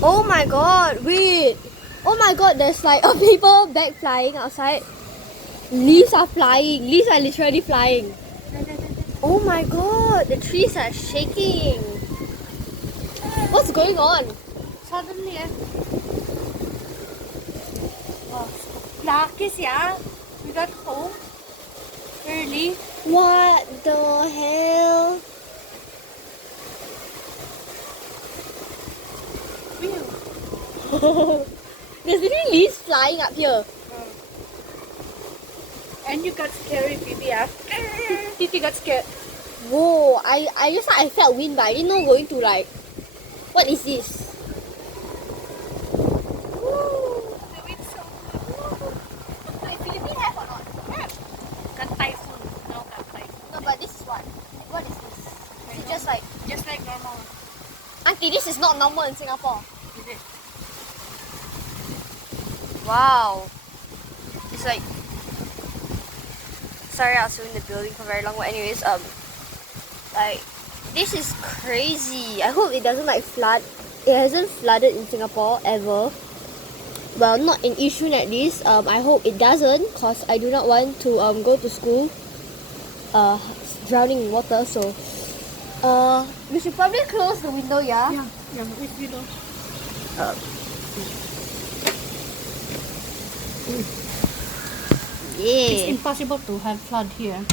Oh my god, wait. Oh my god, there's like a paper bag flying outside. Leaves are flying. Leaves are literally flying. Oh my god, the trees are shaking. What's going on? Suddenly, darkest, yeah. We got home early. What the hell? There's literally leaves flying up here. And you got scared, baby, yeah. Titi got scared. Whoa, I just I felt wind, but I didn't know going to like. What is this? The wind so good. Wait, Philippines have or not? Got typhoon. No, got typhoon. No, but this is what? What is this? It's just like, Just like normal. Auntie, this is not normal in Singapore. Is it? Wow. It's like, sorry I was in the building for very long, but anyways, like, this is crazy. I hope it doesn't like flood. It hasn't flooded in Singapore ever. Well, not in Yishun at least. I hope it doesn't, cause I do not want to go to school drowning in water. So we should probably close the window, yeah? Yeah, with window. It's Yeah. impossible to have flood here.